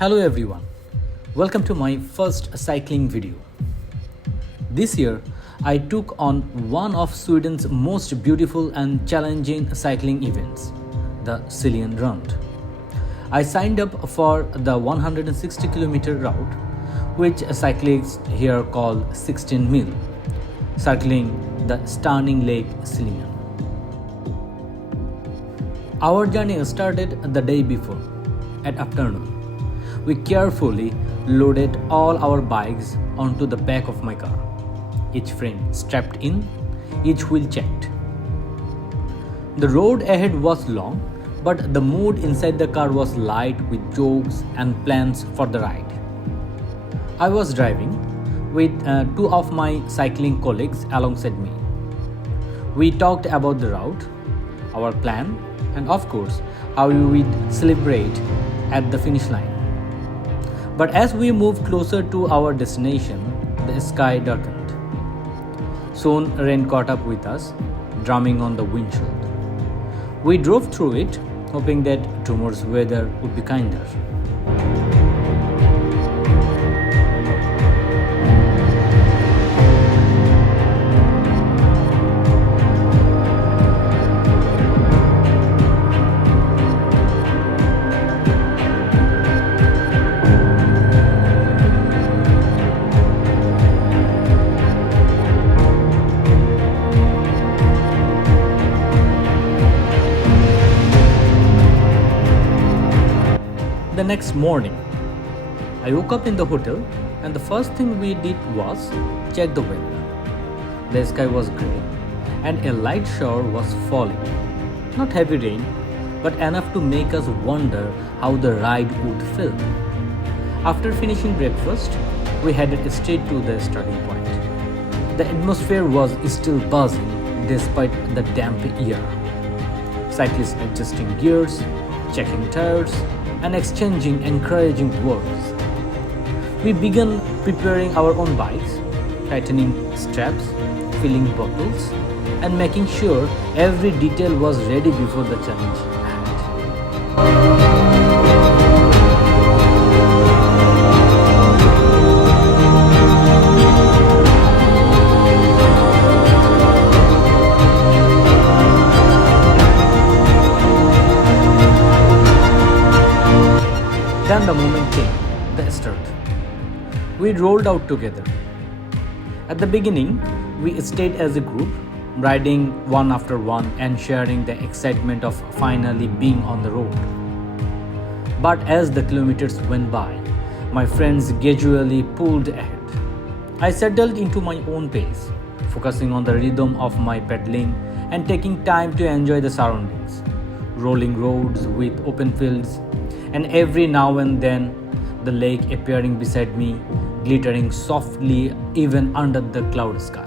Hello everyone, welcome to my first cycling video. This year, I took on one of Sweden's most beautiful and challenging cycling events, the Siljan Runt. I signed up for the 160-kilometer route, which cyclists here call 16 mile, circling the stunning Lake Siljan. Our journey started the day before, at afternoon. We carefully loaded all our bikes onto the back of my car, each frame strapped in, each wheel checked. The road ahead was long, but the mood inside the car was light with jokes and plans for the ride. I was driving with two of my cycling colleagues alongside me. We talked about the route, our plan, and of course, how we would celebrate at the finish line. But as we moved closer to our destination, the sky darkened. Soon rain caught up with us, drumming on the windshield. We drove through it, hoping that tomorrow's weather would be kinder. The next morning, I woke up in the hotel and the first thing we did was check the weather. The sky was grey and a light shower was falling. Not heavy rain, but enough to make us wonder how the ride would feel. After finishing breakfast, we headed straight to the starting point. The atmosphere was still buzzing despite the damp air. Cyclists adjusting gears, checking tires, and exchanging encouraging words. We began preparing our own bikes, tightening straps, filling bottles, and making sure every detail was ready before the challenge ahead. Then the moment came, the start. We rolled out together. At the beginning, we stayed as a group, riding one after one and sharing the excitement of finally being on the road. But as the kilometers went by, my friends gradually pulled ahead. I settled into my own pace, focusing on the rhythm of my pedaling and taking time to enjoy the surroundings. Rolling roads with open fields, and every now and then the lake appearing beside me, glittering softly even under the cloud sky.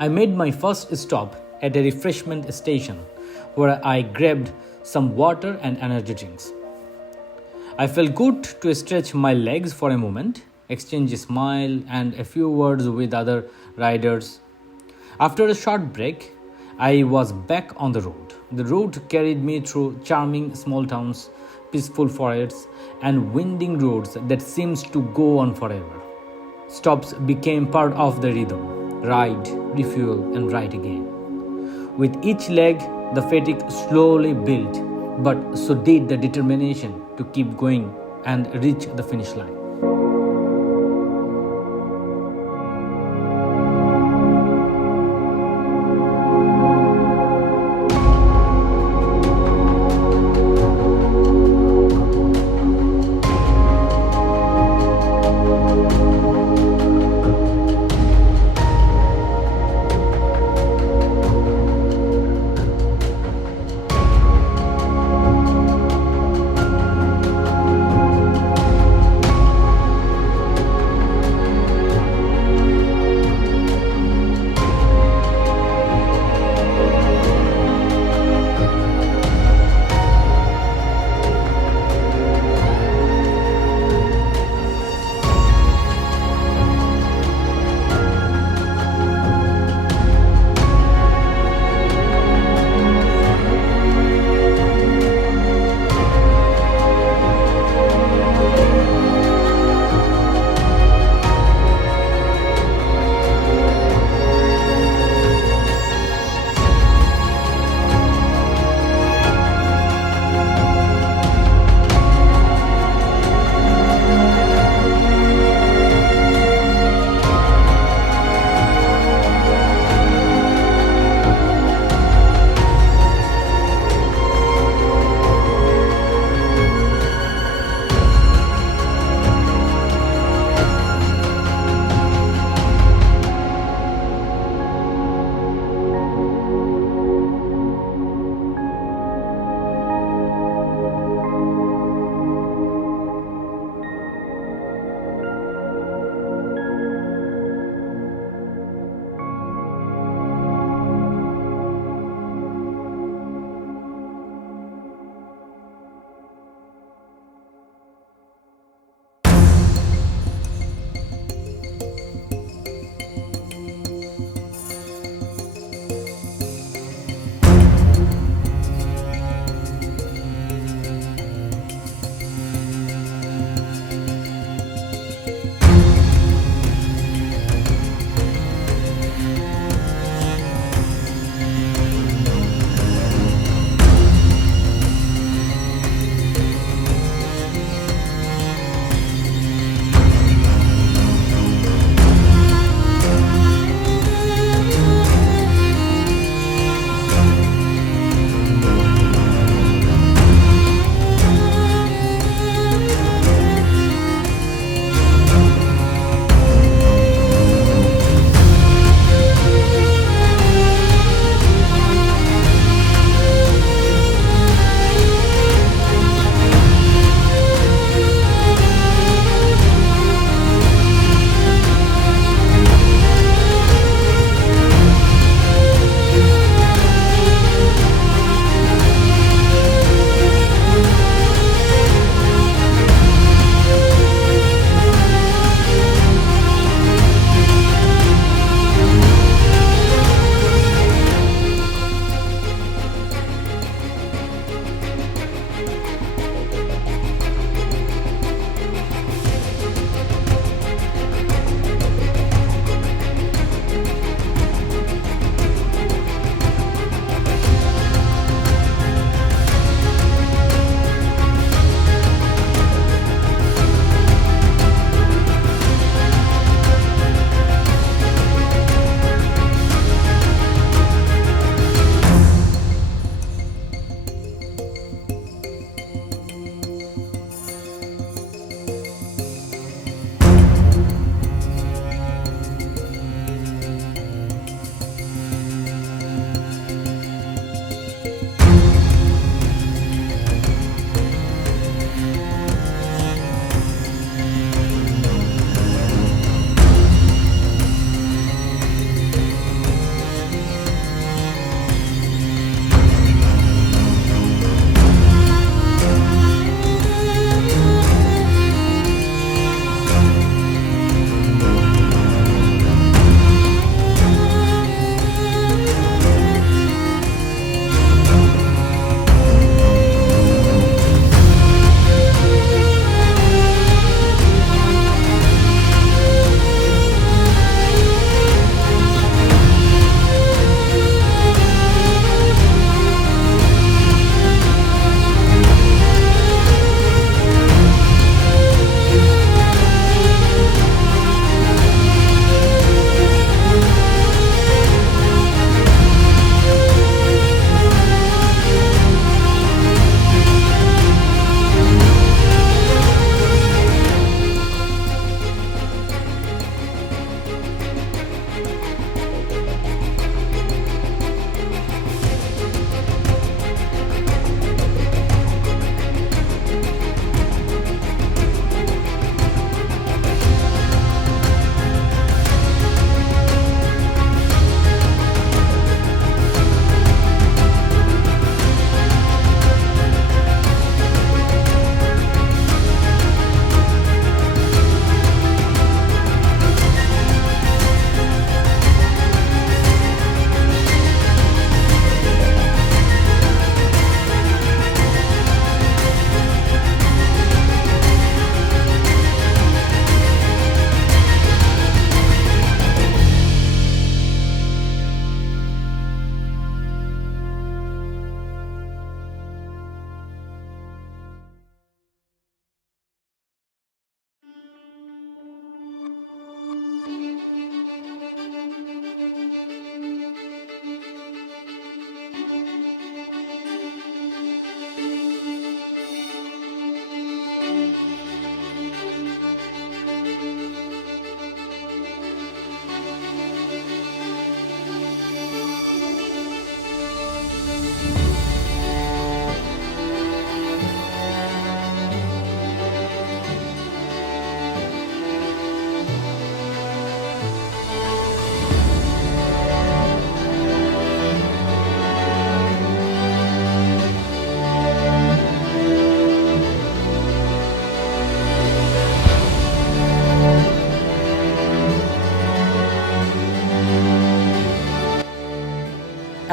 I made my first stop at a refreshment station where I grabbed some water and energy drinks. I felt good to stretch my legs for a moment, exchange a smile and a few words with other riders. After a short break, I was back on the road. The route carried me through charming small towns, peaceful forests, and winding roads that seemed to go on forever. Stops became part of the rhythm. Ride, refuel, and ride again. With each leg, the fatigue slowly built, but so did the determination to keep going and reach the finish line.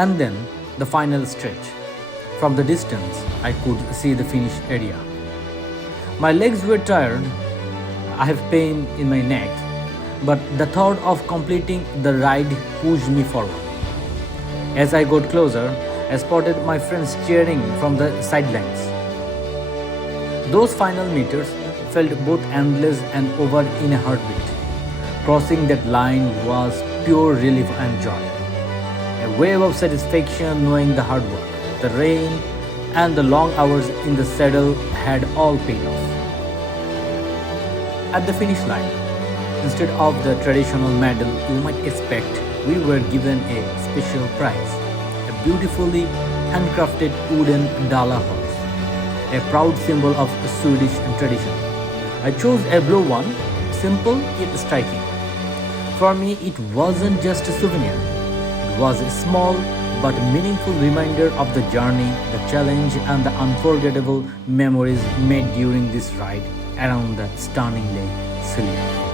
And then the final stretch. From the distance, I could see the finish area. My legs were tired, I have pain in my neck, but the thought of completing the ride pushed me forward. As I got closer, I spotted my friends cheering from the sidelines. Those final meters felt both endless and over in a heartbeat. Crossing that line was pure relief and joy. A wave of satisfaction knowing the hard work, the rain, and the long hours in the saddle had all paid off. At the finish line, instead of the traditional medal you might expect, we were given a special prize, a beautifully handcrafted wooden Dala horse, a proud symbol of Swedish tradition. I chose a blue one, simple yet striking. For me, it wasn't just a souvenir. It was a small but meaningful reminder of the journey, the challenge, and the unforgettable memories made during this ride around the stunning Lake Siljan.